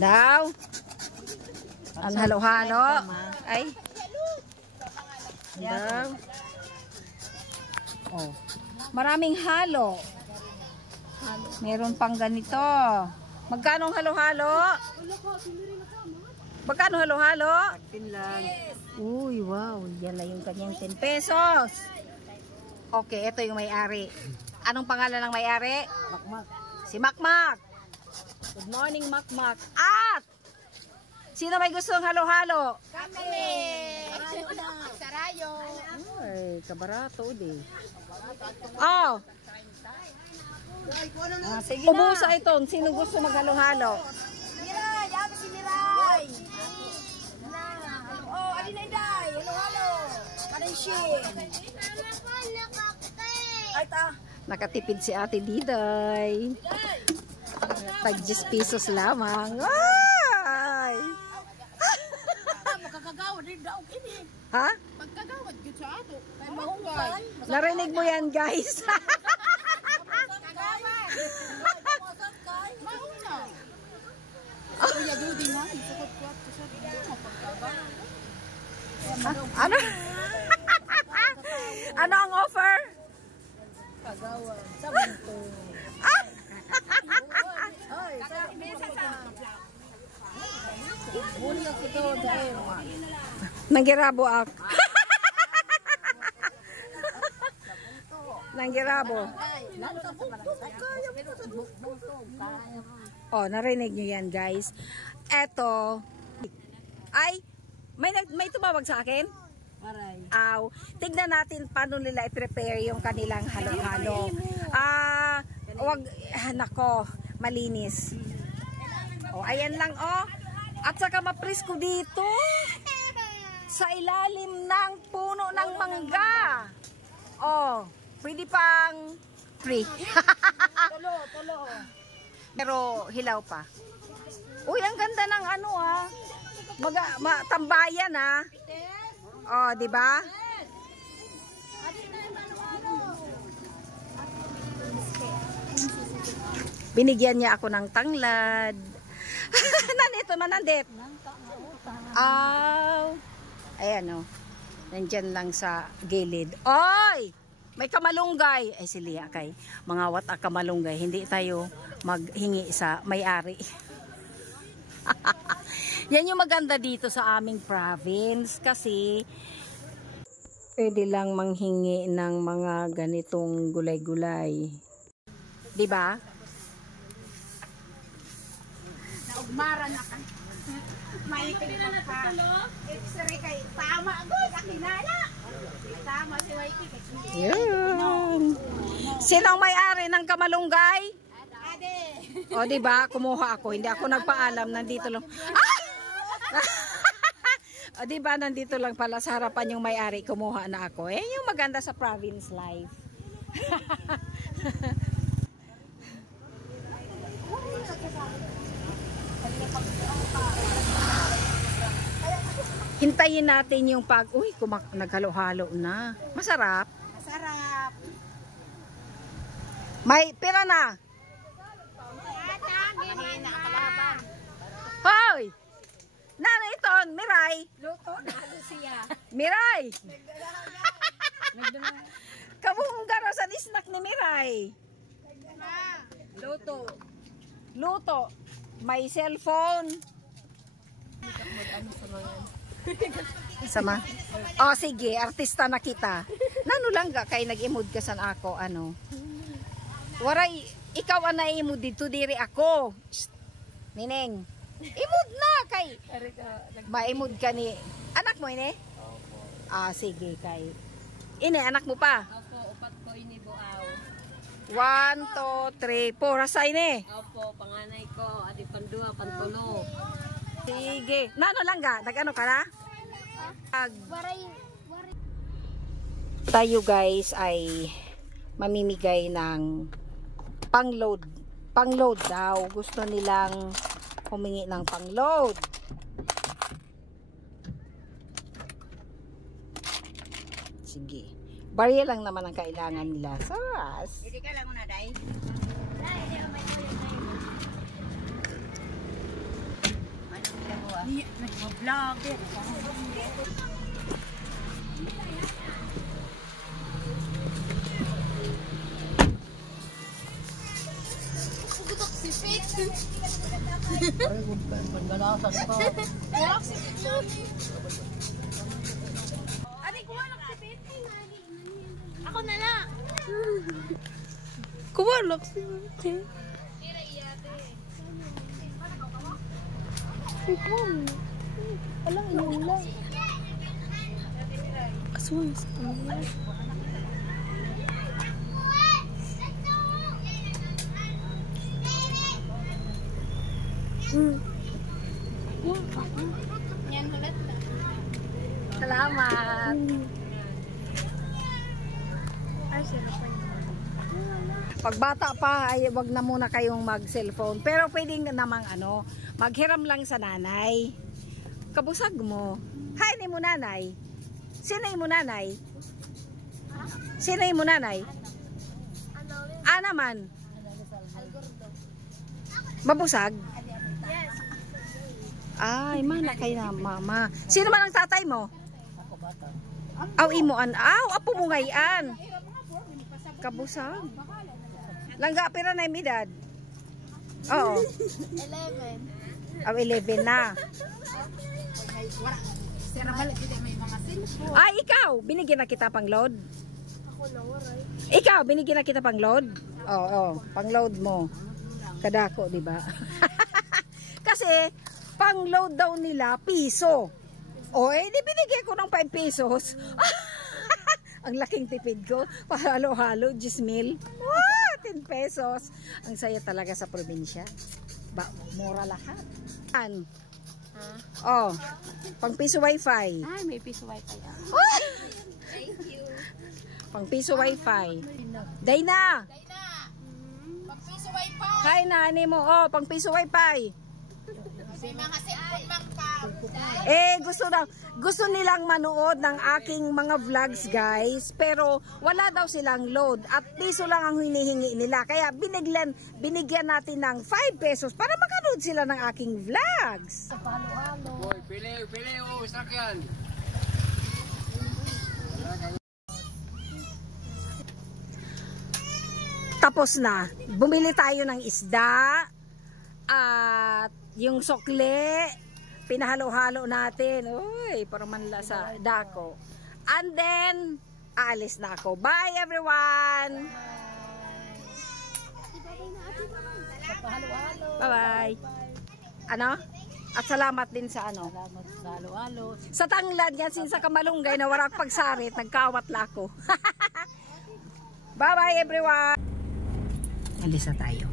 Daw. Ang halo-halo. Ay. Daw. Oh. Maraming halo. Meron pang ganito. Magkano ang halo-halo? Magkano halo-halo? 10 lang. Uy, wow. Yan lang yung kanyang 10 pesos. Okay, ito yung may-ari. Anong pangalan ng may-ari? Makmak. Si Makmak. Good morning, Makmak. At sino may gusto ng halo-halo? Kami! Sarayo! Ay, kabarato din. Oh! Sige Ubusa ito. Sino gusto maghalo-halo? Miray! Ako si Miray! Oh, alin na Inday! Halo-halo! Karensin! Ay, ta! Nakatipid si Ate Diday. Tag 10 pesos lamang. Ay! Magkakagawad rin daw ini. Ha? Magkagawad yun sa ato. Kaya mahungay. Narinig mo yan, guys. Kagawad! Mahungay. Kuya Judy na. Isukot ko at sabi mo pagkagawad. Ano? Ano ang offer? Kagawad. Sa bunto. Ay, sa bunyag ito dahil. Nanggirabo ak. Nanggirabo. Oh, narinig nyo yan, guys. Eto. Ay, may tumawag sa akin? Aray. Aw, tignan natin paano nila i-prepare yung kanilang halo-halo. Wag, nako, malinis. Oh, ayan lang, oh. At saka mapresko dito. Sa ilalim ng puno ng mangga. Oh, pwede pang free. Tulo. Pero hilaw pa. Uy, ang ganda ng ano ah. Tambayan ah. Oh, di ba? Binigyan niya ako ng tanglad. Nandito manandit. Ayan oh. Nandyan lang sa gilid. Oy! May kamalunggay. Ay si Lia kay. Mga wata kamalunggay. Hindi tayo maghingi sa may-ari. Yan yung maganda dito sa aming province. Kasi pwede lang manghingi ng mga ganitong gulay-gulay. Diba? Naugmara na ka. May pinag pa. X-ray kay tama agad akinala. Tama si Waiki kay. Yan. Sinong may-ari ng kamalunggay? Ade. O di ba? Kumuha ako. Hindi ako nagpaalam. Nandito lang. Ah! O di ba? Nandito lang pala sa harapan yung may-ari. Kumuha na ako. Eh, yung maganda sa province life. Hintayin natin yung uy, naghalo-halo na. Masarap. Masarap. May pera na. Mahina kalaban. Hoy! Nano ito, Miray? Luto na siya. Miray! Kabuong garo sa snack ni Miray. Luto. Luto. May cellphone. Sama. Oh, sige, artista na kita. Nano lang ga kay nag-emood ka san ako, ano. Waray, ikaw ang na-emood dito, diri ako. Shh. Nineng. Emood na kay. Ma-emood ka ni anak mo ini? Opo. Sige kay. Ini anak mo pa? Opo, upat ko ini buaw. 1, 2, 3, 4 sa ini. Opo, panganay ko, adi pandua, pantulo. Sige. Nano lang ga? Nag-ano ka na? Tayo guys ay mamimigay ng pang-load. Pang-load daw. Gusto nilang humingi ng pang-load. Sige. Barya lang naman ang kailangan nila. Sas. Hindi ka lang una, day. Vlogger. Pugutok si Pete. Panggalasan ko. Wala si Pete. Ari, kuwalak si Pete. Ako na lang. Kuwalak si Pete. Alang yun lang. Aswang sa kanila. Yan, hulat na. Salamat. Ay, sirapan. Pag bata pa ay wag na muna kayong mag-cellphone. Pero pwedeng namang maghiram lang sa nanay. Kabusag mo. Hi ni mo nanay. Sinay mo nanay? Sinay mo nanay? Naman. Mabusag? Yes. Ay, mana kay na mama. Sino man ang tatay mo? Ako bata. Aw imoan. Apo mo ngayon. Kabusag. Langga pira na yung edad. Oo. 11. Aw 11 na. Sira balik, hindi may mga cellphone. Ay, ikaw, binigyan na kita pang load. Ako na waray. Ikaw, binigyan na kita pang load. Oo, pang load mo. Kadako, di ba? Kasi pang load daw nila piso. O, di binigyan ko ng 5 pesos. Ang laking tipid ko. Pahalo-halo, 10,000. 10 pesos. Ang saya talaga sa probinsya. Mura lahat. Oh, pang piso wifi. Ay, may piso wifi. Thank you. Pang piso wifi. Dayna. Pag piso wifi. Kain na ani mo. Oh, pang piso wifi. May mga cellphone mang pa. Gusto nilang manood ng aking mga vlogs, guys, pero wala daw silang load at piso lang ang hinihingi nila. Kaya binigyan natin ng 5 pesos para makanood sila ng aking vlogs. Boy, pili sakyan. Tapos na. Bumili tayo ng isda at yung sokle, pinahalo-halo natin. Uy, parang manla sa dako. And then, aalis na ako. Bye, everyone! Bye-bye! Ano? At salamat din sa Salamat sa halo-halo. sa tanglad yan, sin sa kamalunggay na warak pagsarit, nagkawat lako. Bye-bye, everyone! Alis na tayo.